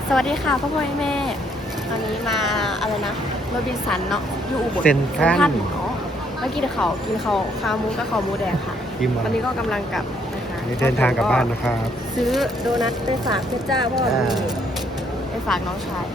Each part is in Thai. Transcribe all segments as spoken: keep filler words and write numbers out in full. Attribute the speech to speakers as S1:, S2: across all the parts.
S1: สวัสดีค่ะพ่อพ่อแม่ตอนนี้มาอะไรนะโรบินสันเนาะอยู่อุบล
S2: เซ็นทรัล
S1: เนาะเมื่อกี้เขากินเขาข้าวหมูกับข้าวหมูแดงค่ะ
S2: กินมา
S1: วันนี้ก็กำลังกลับนะคะ
S2: เดินทางกลับบ้านนะครับ
S1: ซื้อโดนัทไปฝากเพชรจ้าพ่อ
S2: อ่า
S1: ไปฝากน้องชาย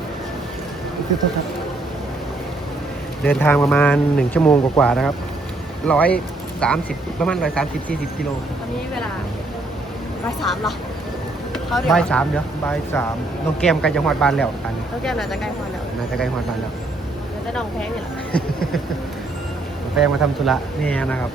S2: เดินทางประมาณหนึ่งชั่วโมงกว่าๆนะครับร้อยสามสิบประมาณร้อยสามสิบสี่สิบกิโล
S1: ตอนนี้เวลาบ่ายสามเหรอเขาเดี๋ยว
S2: บ่ายสามเดี๋ยวบ่ายสามน้องแก้มกันจังหวัดบ้านแล้วอันนี้
S1: เขาแก้มน่าจะใกล้พอแล้ว
S2: น่าจะใกล้จังหวัดบ้านแล้ว
S1: เดี๋ยวจะน้องแพงนี่แหละ
S2: แฟนมาทำธุระแน่นะครับ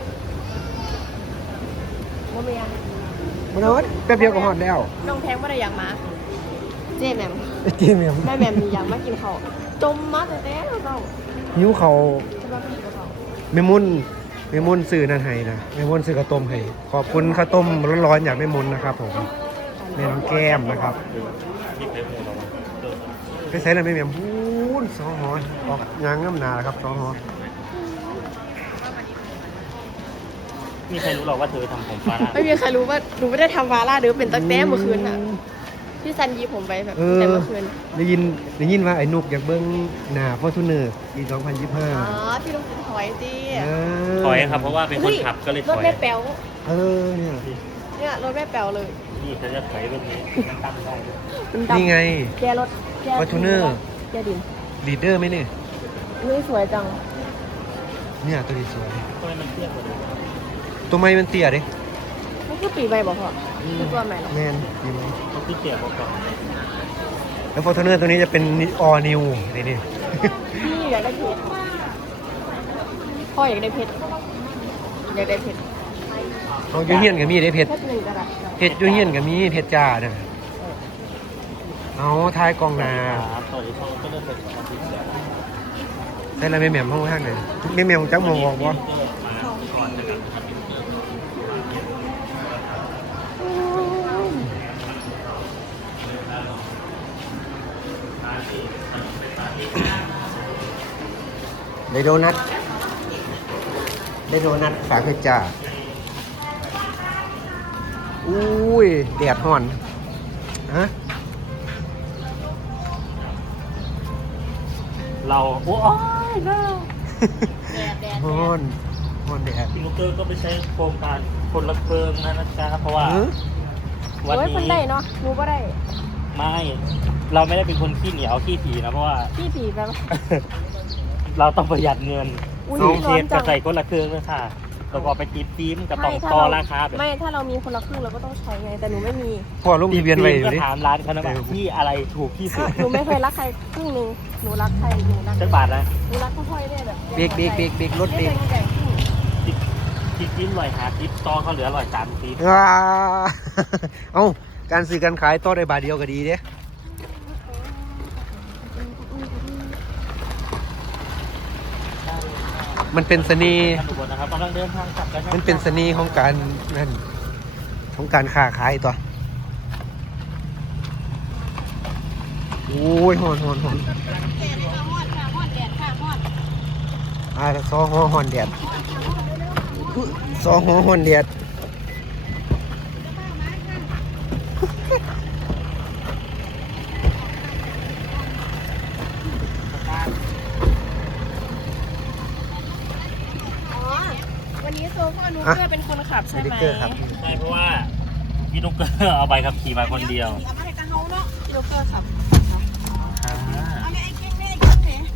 S1: โมเมีย
S2: มาโน้ตแป๊บเดียวก็ฮอดแล้ว
S1: น้องแพงไม่ได้อยากมาเจ๊แหม่ม
S2: เจียมเนี่ย
S1: แม่แหม่มมีอยากมากินเขาวจมมาแต่แต่เรา
S2: หิวเขา
S1: จะมาพี่กับเขา
S2: เมมุนเมมุนซื้อนั่นให้นะเมมุนซื้อข้าวต้มให้ขอบคุณข้าวต้มร้อนๆจากเมมุนนะครับผมแม่น้องแก้มนะครับไปใส่อะไรไม่แม่พูนสองหอออกยางน้ำหนาครับสองหอ
S3: มีใครรู้หรอกว่าเธอทำผมฟ้า
S1: ไม่มีใครรู้ว่าหนูไม่ได้ทำวาล่าหรือเป็นตั้งแต่เมื่อคืนน่ะพี่ซันยีผมไปแบบ
S2: เออ
S1: แต่เมื่อคืน
S2: ได้ยินได้ยินว่าไอ้นุกอยากเบิ้งหน้าฟอร์ทูเนอร์ปีสองพันยี่สิบห้า
S1: อ๋อพี่ลุงถอยสิ
S3: ถอยครับเพราะว่าเป็นคนขับก็เลยถ
S1: รถ
S3: อย
S1: แม่แป๋ว
S2: เออเนี่ย
S1: เนี่ยรถแม่แป๋วเลย
S3: นี่เขาจะถอยแบบนี้มันตั้งได้ด้วย
S1: มันดำ
S2: นี่ไง
S1: แกรถแก
S2: Fortuner
S1: แกดิน
S2: ลีดเดอร์ไหมเนี่ย
S1: นี่สวยจัง
S2: เนี่ยตัวนี้สวย
S3: ทำไมมันเทียบกว่าเดิม
S2: ตัวไม้มันเตี้ยดิ
S1: นี่คือปีใบบอกพ่อคือตัวใหม่เหรอ
S2: แมนดีไหม
S3: เขาคือเสียบกว่าก่อน
S2: แล้วฟอร์ทูเนอร์ตัวนี้จะเป็นออนิวนี่นี่
S1: พี่อยากได้เพชรพ่ออยากได้เพชรอยากได้เพชร
S2: เอายูเฮียนกับมีได้เพชร
S1: เพชรหนึ่งกระดับ
S2: เพชรยูเฮียนกับมีเพชรจ้าเนี่ยเอาท้ายกองนา
S3: ครับตอนนี้เขาก็เริ่มเป็นความคิดแบบ
S2: ใส่อะไรไม่แหม่มห้องข้างไหนไม่แหม่มจักมองบอกว่าได้โดนัทได้โดนัทฝากเพชรจ้าอุ้ยแดดห่อนฮะ
S3: เราโอ้ยน่า
S1: แดดแดด
S2: ฮอนฮอนแดด
S3: พี่ลูกเกอร์ก็ไปใช้โครงการคนละเพลิงนะนะจ๊ะเพราะว่า
S2: เออ
S3: วัน
S1: โอ้ย
S3: นี้
S1: คนได้เนาะหนูก็ได้
S3: ไม่เราไม่ได้เป็นคนขี้เหนียวขี้ถี่นะเพราะว่า
S1: พี่ผีไปปะ
S3: เราต้องประหยัดเงิน
S1: อุ้ย
S3: น้อง
S1: ร้
S3: เค
S1: อน
S3: ส
S1: จั
S3: จะ
S1: ง
S3: ใส่ก้นละเครื่องเลยค่ะแล้วก็ไปติดฟิล์มกับต้อง
S1: ไม่ถ้า
S3: ต่อ
S1: เรา
S3: ราคาแบบ
S1: ไม่ถ้าเรามีคนละครึ่งเราก็ต้องใช้ไงแต่หนูไม่มี
S2: พ่อลงทะเบียนไว้อยู่
S3: ก็
S2: ดิ
S3: ถามร้านเขานะว่า
S2: เออ
S3: ที่อะไรถูกที่สุด
S1: หนูไม่เคยรักใครครึ่งหนึงหนูรักใครหนูรัก
S3: จักบาทนะ
S1: หนูรักพ่อพ่อยเนี่ยแบบ
S2: เบรกเบรกเบรกเบรกรถเบรก
S1: แบ่งครึ่ง
S3: คิดยิ้มลอยหาทิปต่อเขาเหลือลอยสามทิป
S2: ว้าเอ้าการซื้อการขายต่อได้บาทเดียวก็ดีเด้มันเป็นเสน่ห์
S3: ท่านอุบลนะครับกำลังเดินทางกลับกัน
S2: มันเป็นเสน่ห์ของการนั่นของการค้าขายตัวโอ้ยฮอนฮอนฮอนอ่าซอฮอฮอนแดดอุ๊ยซอฮอฮอนแดด
S1: อ๋อวันนี้โซฟานูเกอร์เป็นคนขับใช่ไหม
S2: เกอร์ครับ
S3: ใช่เพราะว่าพี่นุ๊กเกอร์เอาใบขับขี่มาคนเดียว
S1: เอามาให้กันเฮาเนาะพี่นูเกอร์ขับ
S3: อ่า
S1: เอาเนี่ยไอ้เก่งเนี่ยไอ้เก่งเนี่ย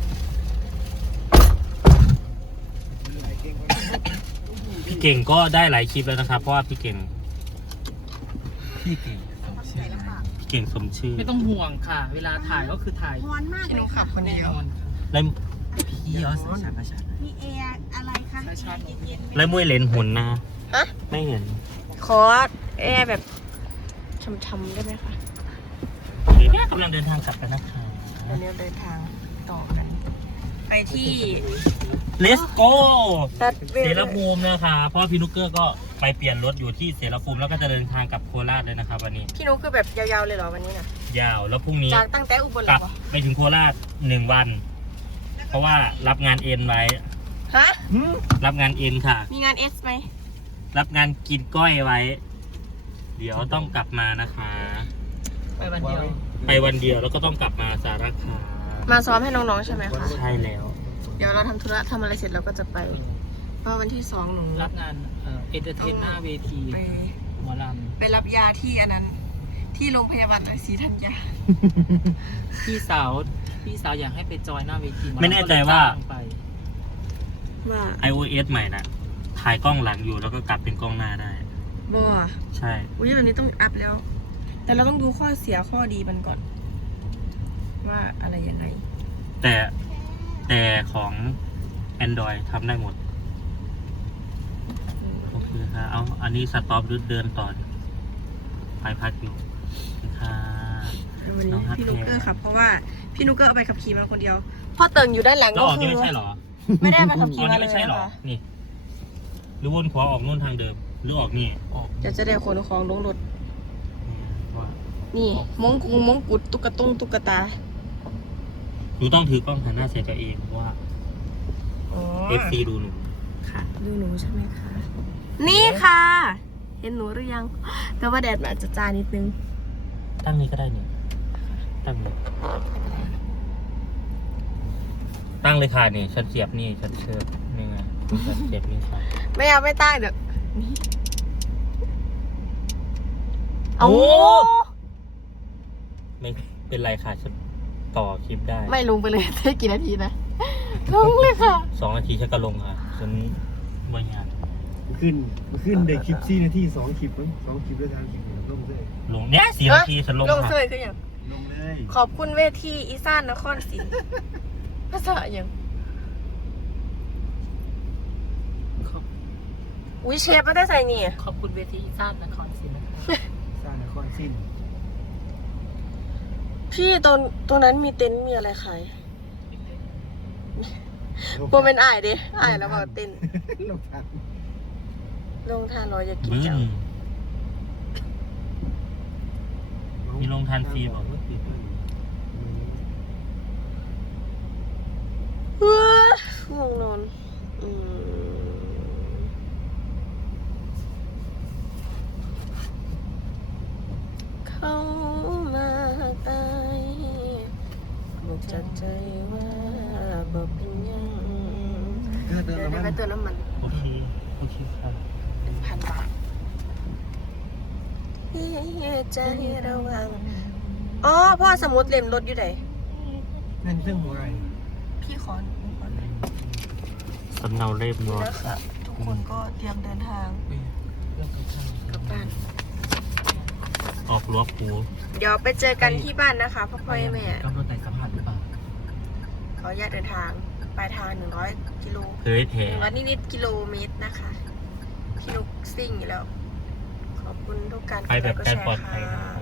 S3: พี่เก่งก็ได้หลายคลิปแล้วนะครับ เพราะว่าพี่เก่ง
S2: พี่เก่ง
S3: พี่เก่งสมชื่อ
S4: ไม่ต้องห่วงค่ะ เวลาถ่ายก็คือถ่าย
S1: ร้อนมากเลยค่ะ
S4: แน่นอน
S3: แล้ว
S2: พี่เอาใส่ชาร์จชาร์จ
S1: มีแอร์อะไรคะ
S4: ใช่
S1: เย็น
S3: แล้วมวยเลนหุ่นนะ
S1: ๆอะ
S3: ไม่เห็น
S1: ขอแอร์แบบช่ำๆได้ไหมคะ
S3: กำลังเดินทางกลับกันนะคะ
S1: วันนี้เดินทางต่อกัน ไปที่
S3: Let's go
S1: ตัดเว
S3: เสรภูมินะคะเพราะว่าพี่นุ๊กเกอร์ก็ไปเปลี่ยนรถอยู่ที่เสรภูมิแล้วก็จะเดินทางกลับโคราชเลยนะครับวันนี้
S1: พี่นุ๊กคือแบบยาวๆเลยเหรอวันนี้นะ
S3: ยาวแล้วพรุ่งนี้
S1: จากตั้งแต่อุบล
S3: ก
S1: เล
S3: ลั
S1: ย
S3: บ
S1: เหรอ
S3: ไปถึงโคราชหนึ่งวัน เพราะว่ารับงานเอ็นไว้
S1: ฮะ
S3: รับงานเอ็นค่ะ
S1: มีงานเอสไหม
S3: รับงานกินก้อยไว้ เดี๋ยวต้องกลับมานะคะ
S1: โอ
S4: ไปวันเดียว
S3: ไปวันเดียวแล้วก็ต้องกลับมาสารคาม
S1: มาซ้อมให้น้องๆใช่ไหมคะ
S3: ใช่แล้ว
S1: เดี๋ยวเราทำธุระทำอะไรเสร็จเราก็จะไปเพราะวันที่สองหนู
S4: รับงานเอ่อเอนเตอร์เทนหน้าเวที
S1: ไป
S4: หมอล
S1: ไปรับยาที่อันนั้น ที่โรงพยาบาลศรีธัญญา
S4: ำพี่สาวพี่สาวอยากให้ไปจอยหน้าเวทีหอลำ
S3: ไม่แน่ใจว่า
S4: ก็เลยจ้งไป
S1: ว่า
S3: iOS ใหม่นะถ่ายกล้องหลังอยู่แล้วก็กลับเป็นกล้องหน้าได้
S1: บ่
S3: ใช่
S1: อุ้ยอันนี้ต้องอัพแล้ว แต่เราต้องดูข้อเสียข้อดีมันก่อน ว่าอะไรยังไง
S3: แต่แต่ของ Android ทำได้หมด โอเคค่ะเอาอันนี้สต็อปหรือเดินต่อไปพักอยู่ค่ะ
S1: วัน
S3: น้อ
S1: นี้
S3: งฮัท
S1: พี่นุกเกอร์
S3: แพร
S1: ขับเพราะว่าพี่นุกเกอร์เอาไปขับขี่มาคนเดียวพ่อเติงอยู่ด้านหลัง
S3: แล้ว
S1: ก็
S3: ออก
S1: คื
S3: นี่
S1: อ
S3: ไม่ใช่เหรอ
S1: ไม่ได้มาขับ
S3: อ
S1: ขี่
S3: อก
S1: มา
S3: นี่
S1: เลย
S3: ไม่ใช่เหรอ
S1: นะคะ
S3: นี่ หรือวนขวาออกนู่นทางเดิม หรือออกนี่ออก
S1: เดี๋ยวจะได้ขนของลงรถ
S3: ว่า
S1: นี่มงกุงมงกุฎตุ๊กตุ้งตุ๊กตา
S3: หนูต้องถือกล้องหันหน้าใส่ตัวเองเพราะว่า
S1: อ๋อ
S3: เอฟซีดูหนูค่ะ
S1: ดูหนูใช่ไหมคะ นี่ค่ะ เห็นหนูหรือยัง แต่ว่าแดดมันอาจจะจ้านิดนึง
S3: ตั้งนี้ก็ได้เนี่ยตั้งเลยตั้งเลยค่ะนี่ฉันเสียบนี่ฉันเชิบนี่ไงฉันเสียบนี่ค่ะ
S1: ไม่เอาไม่ตั้งเดี๋ยวเอา
S3: โอ้ ไม่เป็นไรค่ะฉันต่อคลิปได้
S1: ไม่ลงไปเลย ได้กี่นาทีนะ ลงเลยค่ะ
S3: สองนาทีฉันก็ลงค่ะฉันบริงาน
S2: ขึ้นขึ้นได้คลิปสี่นาทีสองคลิปมั้งสองคลิปด้วยทางคลิปลงเลย
S3: ลงเนี่ยสี่นาทีฉันลง
S1: ลง
S3: ค่ะ
S1: เสยคืออย่าง
S2: ลงเลย
S1: ขอบคุณเวทีอีสานนครศรีภาษาอย่าง
S4: ขอบ
S1: อุ้ยเชฟไม่ได้ใส่นี่
S4: ขอบคุณเวทีอีสานนครศรีนะคะ
S2: สร้างนครสิ้น
S1: พี่ตรงตรงนั้นมีเต็นท์มีอะไรขายโบเป็นอ่ายดิอ่ายแล้วบอกเต็นท์
S2: ลงทาง
S1: ลงทานรอยอยากกิน
S3: บึ้
S1: จั
S3: น
S1: ง
S3: มีลงทานฟรีบอก
S1: เฮ้ยง่วงนอนอืมเข้ามาตายบอกจัดใจว่าบอกเป็นยัง
S2: ก็เติ
S1: เดี๋
S2: ม
S1: ยว
S2: น้ำ
S1: ได้
S2: มัน
S1: ไปเติมน้ำมัน
S3: โอเคโอเคครับ
S1: เป็นพันบาทที่ใจระวังอ๋อพ่อสมุดเล่มรถอยู่ไหน
S2: นั่นเครื่องหัวอะไร
S1: พี่ขอหนูก่อนเลย
S3: สำเนาเล่มร
S1: นี่
S3: ถ
S1: นะคะทุกคนก็เตรียมเดินทาง
S4: เรื่องของทาง
S1: กลับบ้าน
S3: ออกรั้วปู
S1: เดี๋ยวไปเจอกันที่บ้านนะคะพ่อพ่อแม่
S4: กำลังแต่สัมผัสหรือเปล่า
S1: ขออนุญาตเดินทางปลายทางหนึ่งร้อยกิโล
S3: เผยแถ
S1: หนึ่งร้อยนิดๆกิโลเมตรนะคะพี่นุกซิ่งอยู่แล้ว ขอบคุณทุกการกด
S3: ไป
S1: ไล
S3: แบบ
S1: ค์กด
S3: การ
S1: แชร์
S3: ปลอดภัย
S1: ค่ะ
S3: นะ